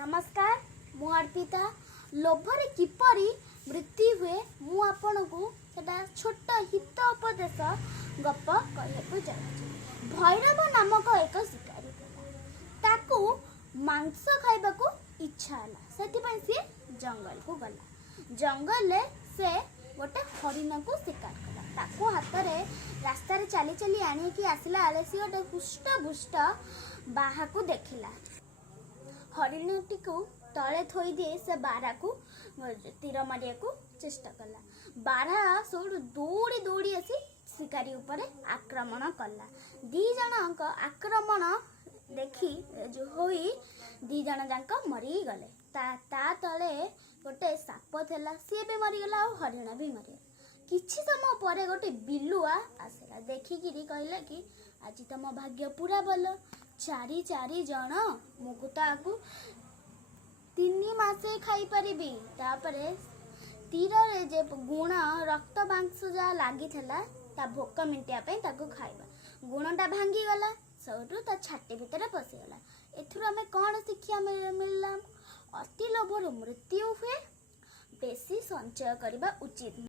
नमस्कार मु अर्पिता लोभरे किपरि मृत्यु हुए मु आपनकु सेटा छोट हित उपदेश गप कहବାକୁ चाहूँ। भैरव नामक एक शिकारी ताकू मांस खाइबाकू इच्छा हला सेति सी जंगल को गला। जंगल से गोटे हरिण को शिकार कला। ताकू हाथ रे रास्ता रे चली चली आनी कि आसला आले सी गोटे हुष्ट भुष्ट बाहा को देखिला। हरिणटी को तले थोई दिए से बारा को तीर मारिया को चेष्टा कला। बारा सब दौड़ी दौड़ी आसी शिकारी उपरे आक्रमण कला। दी जन आक्रमण देखी जो होई दी जन जाक मरी गले। ता तले गोटे साप थला सी भी मरीगला और हरिण भी मरीगला। किछि समय पर गोटे बिलुआ आसला देखिकी कहला कि आज तुम भाग्य पूरा भल चारि चारि जन मुकुताकू 3 मासे खाई परिबी। तापरे तीर रे जे गुण रक्त मांस जा लागी थला ता भोक मिंटिया पे ताकू खाइबा गुणटा भांगी गला सौटू ता छाती भितर पसी गला। एथुर हमें कौन शिक्षा मिलला? अति लोभर मृत्यु हुए, बेसी संचय करबा उचित।